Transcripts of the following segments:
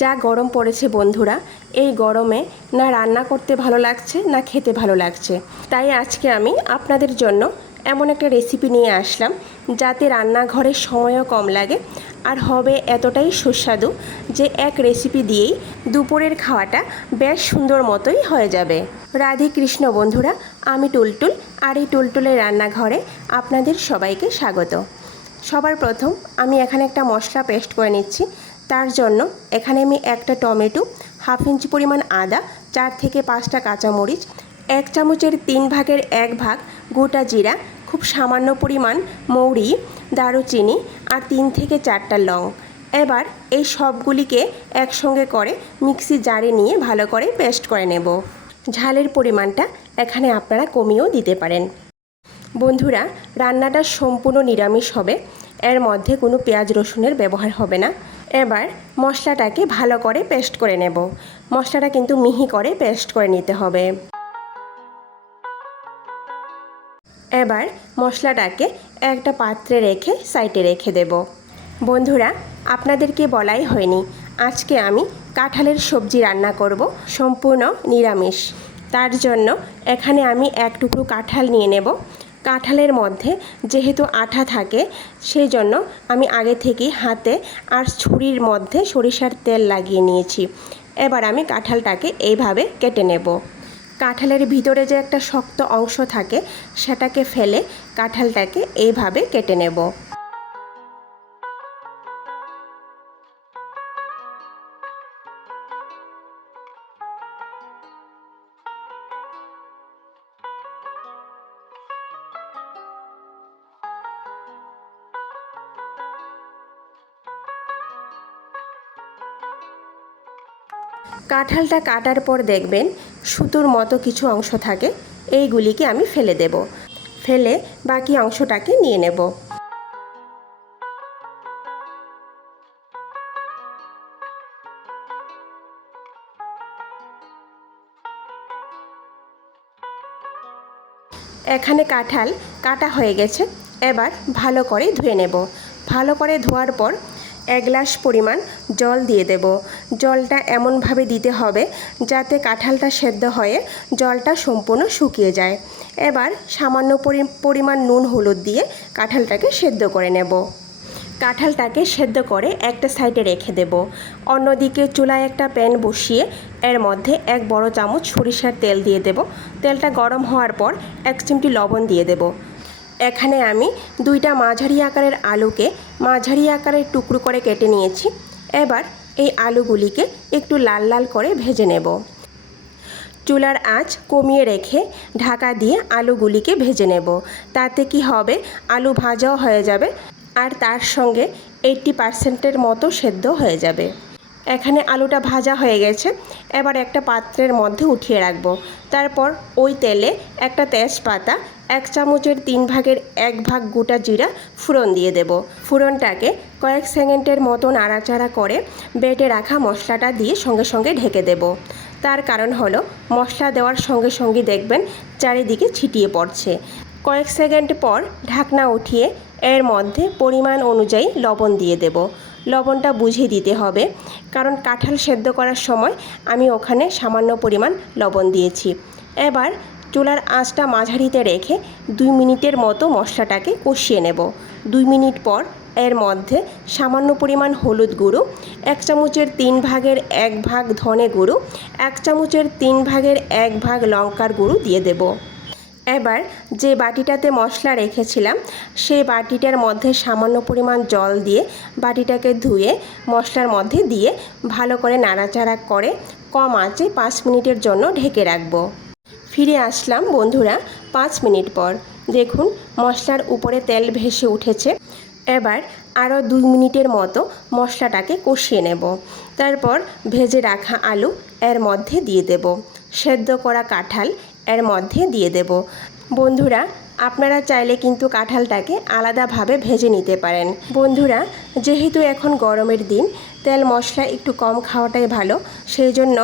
যা গরম পড়েছে বন্ধুরা, এই গরমে না রান্না করতে ভালো লাগছে না খেতে ভালো লাগছে। তাই আজকে আমি আপনাদের জন্য এমন একটা রেসিপি নিয়ে আসলাম যাতে রান্নাঘরে সময়ও কম লাগে আর হবে এতটাই সুস্বাদু যে এক রেসিপি দিয়েই দুপুরের খাওয়াটা বেশ সুন্দর মতোই হয়ে যাবে। রাধে কৃষ্ণ বন্ধুরা, আমি টুলটুল আর এই টুলটুলের রান্নাঘরে আপনাদের সবাইকে স্বাগত। সবার প্রথম আমি এখানে একটা মশলা পেস্ট করে নিচ্ছি। তার জন্য এখানে আমি একটা টমেটো, হাফ ইঞ্চি পরিমাণ আদা, 4 থেকে 5টা কাঁচামরিচ, 1 চামচের 3 ভাগের 1 ভাগ গোটা জিরা, খুব সামান্য পরিমাণ মৌরি, দারুচিনি আর 3 থেকে 4টা লং। এবার এই সবগুলিকে একসঙ্গে করে মিক্সি জারে নিয়ে ভালো করে পেস্ট করে নেব। ঝালের পরিমাণটা এখানে আপনারা কমিয়েও দিতে পারেন। বন্ধুরা, রান্নাটা সম্পূর্ণ নিরামিষ হবে, এর মধ্যে কোনো পেঁয়াজ রসুনের ব্যবহার হবে না। এবার মশলাটাকে ভালো করে পেস্ট করে নেব। মশলাটা কিন্তু মিহি করে পেস্ট করে নিতে হবে। এবার মশলাটাকে একটা পাত্রে রেখে সাইডে রেখে দেব। বন্ধুরা, আপনাদেরকে বলাই হয়নি, আজকে আমি কাঁঠালের সবজি রান্না করব, সম্পূর্ণ নিরামিষ। তার জন্য এখানে আমি 1 টুকরো কাঁঠাল নিয়ে নেব। কাঁঠালের মধ্যে যেহেতু আঠা থাকে, সেই জন্য আমি আগে থেকেই হাতে আর ছুরির মধ্যে সরিষার তেল লাগিয়ে নিয়েছি। এবার আমি কাঁঠালটাকে এইভাবে কেটে নেব। কাঁঠালের ভিতরে যে একটা শক্ত অংশ থাকে সেটাকে ফেলে কাঁঠালটাকে এইভাবে কেটে নেব। কাঁঠালটা কাটার পর দেখবেন সুতোর মতো কিছু অংশ থাকে, এইগুলিকে আমি ফেলে দেব। ফেলে বাকি অংশটাকে নিয়ে নেব। এখানে কাঁঠাল কাটা হয়ে গেছে। এবার ভালো করে ধুয়ে নেব। ভালো করে ধোয়ার পর 1 গ্লাস পরিমাণ জল দিয়ে দেব। জলটা এমনভাবে দিতে হবে যাতে কাঁঠালটা সেদ্ধ হয়ে জলটা সম্পূর্ণ শুকিয়ে যায়। এবার সামান্য পরিমাণ নুন হলুদ দিয়ে কাঁঠালটাকে সেদ্ধ করে নেব। কাঁঠালটাকে সেদ্ধ করে একটা সাইডে রেখে দেব। অন্যদিকে চুলায় একটা প্যান বসিয়ে এর মধ্যে 1 বড় চামচ সরিষার তেল দিয়ে দেব। তেলটা গরম হওয়ার পর 1 চিমটি লবণ দিয়ে দেব। এখানে আমি 2টা মাঝারি আকারের আলুকে মাঝারি আকারের টুকরো করে কেটে নিয়েছি। এবার এই আলুগুলিকে একটু লাল লাল করে ভেজে নেব। চুলার আঁচ কমিয়ে রেখে ঢাকা দিয়ে আলুগুলিকে ভেজে নেব। তাতে কি হবে, আলু ভাজাও হয়ে যাবে আর তার সঙ্গে 80% মতো সেদ্ধ হয়ে যাবে। এখানে আলুটা ভাজা হয়ে গেছে। এবার একটা পাত্রের মধ্যে উঠিয়ে রাখবো। তারপর ওই তেলে একটা তেজপাতা, 1 চামচের 3 ভাগের 1 ভাগ গোটা জিরা ফোড়ন দিয়ে দেব। ফোড়নটাকে কয়েক সেকেন্ডের মতো নাড়াচাড়া করে বেটে রাখা মশলাটা দিয়ে সঙ্গে সঙ্গে ঢেকে দেব। তার কারণ হলো মশলা দেওয়ার সঙ্গে সঙ্গে দেখবেন চারিদিকে ছিটিয়ে পড়ছে। কয়েক সেকেন্ড পর ঢাকনা উঠিয়ে এর মধ্যে পরিমাণ অনুযায়ী লবণ দিয়ে দেব। লবণটা বুঝে দিতে হবে, কারণ কাঁঠাল সেদ্ধ করার সময় আমি ওখানে সামান্য পরিমাণ লবণ দিয়েছি। এবার চুলার আঁচটা মাঝারিতে রেখে 2 মিনিটের মতো মশলাটাকে কষিয়ে নেব। 2 মিনিট পর এর মধ্যে সামান্য পরিমাণ হলুদ গুঁড়ো, 1 চামচের 3 ভাগের 1 ভাগ ধনে গুঁড়ো, 1 চামচের 3 ভাগের 1 ভাগ লঙ্কার গুঁড়ো দিয়ে দেব। এবার যে বাটিটাতে মশলা রেখেছিলাম সেই বাটিটার মধ্যে সামান্য পরিমাণ জল দিয়ে বাটিটাকে ধুয়ে মশলার মধ্যে দিয়ে ভালো করে নাড়াচাড়া করে কম আঁচে 5 মিনিটের জন্য ঢেকে রাখবো। ফিরে আসলাম বন্ধুরা 5 মিনিট পর। দেখুন মশলার উপরে তেল ভেসে উঠেছে। এবার আরও 2 মিনিটের মতো মশলাটাকে কষিয়ে নেব। তারপর ভেজে রাখা আলু এর মধ্যে দিয়ে দেব। সেদ্ধ করা কাঁঠাল এর মধ্যে দিয়ে দেব। বন্ধুরা, আপনারা চাইলে কিন্তু কাঁঠালটাকে আলাদাভাবে ভেজে নিতে পারেন। বন্ধুরা, যেহেতু এখন গরমের দিন, তেল মশলা একটু কম খাওয়াটাই ভালো, সেই জন্য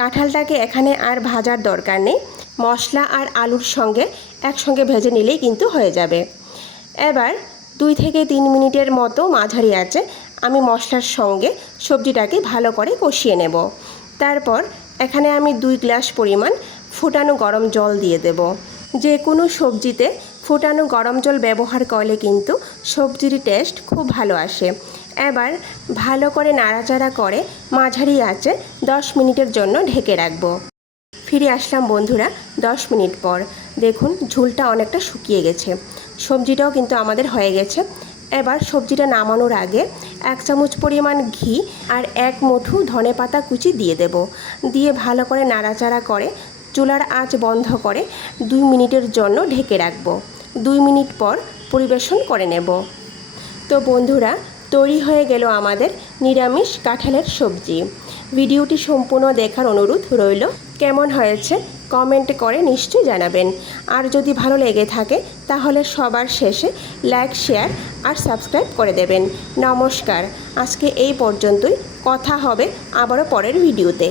কাঁঠালটাকে এখানে আর ভাজার দরকার নেই। মশলা আর আলুর সঙ্গে একসঙ্গে ভেজে নিলেই কিন্তু হয়ে যাবে। এবার 2 থেকে 3 মিনিটের মতো মাঝারি আঁচে আমি মশলার সঙ্গে সবজিটাকে ভালো করে কষিয়ে নেব। তারপর এখানে আমি 2 গ্লাস পরিমাণ ফুটানো গরম জল দিয়ে দেব। যে কোনো সবজিতে ফুটানো গরম জল ব্যবহার করলে কিন্তু সবজির টেস্ট খুব ভালো আসে। এবার ভালো করে নাড়াচাড়া করে মাঝারি আঁচে 10 মিনিটের জন্য ঢেকে রাখবো। ফিরে আসলাম বন্ধুরা 10 মিনিট পর। দেখুন ঝোলটা অনেকটা শুকিয়ে গেছে, সবজিটাও কিন্তু আমাদের হয়ে গেছে। এবার সবজিটা নামানোর আগে 1 চামচ পরিমাণ ঘি আর 1 মুঠো ধনেপাতা কুচি দিয়ে দেব। দিয়ে ভালো করে নাড়াচাড়া করে চুলার আঁচ বন্ধ করে 2 মিনিটের জন্য ঢেকে রাখবো। 2 মিনিট পর পরিবেশন করে নেব। তো বন্ধুরা তৈরি হয়ে গেল আমাদের নিরামিষ কাঁঠালের সবজি। ভিডিওটি সম্পূর্ণ দেখার অনুরোধ রইল। কেমন হয়েছে কমেন্ট করে নিশ্চয়ই জানাবেন। আর যদি ভালো লেগে থাকে তাহলে সবার শেষে লাইক, শেয়ার আর সাবস্ক্রাইব করে দেবেন। নমস্কার, আজকে এই পর্যন্তই। কথা হবে আবারও পরের ভিডিওতে।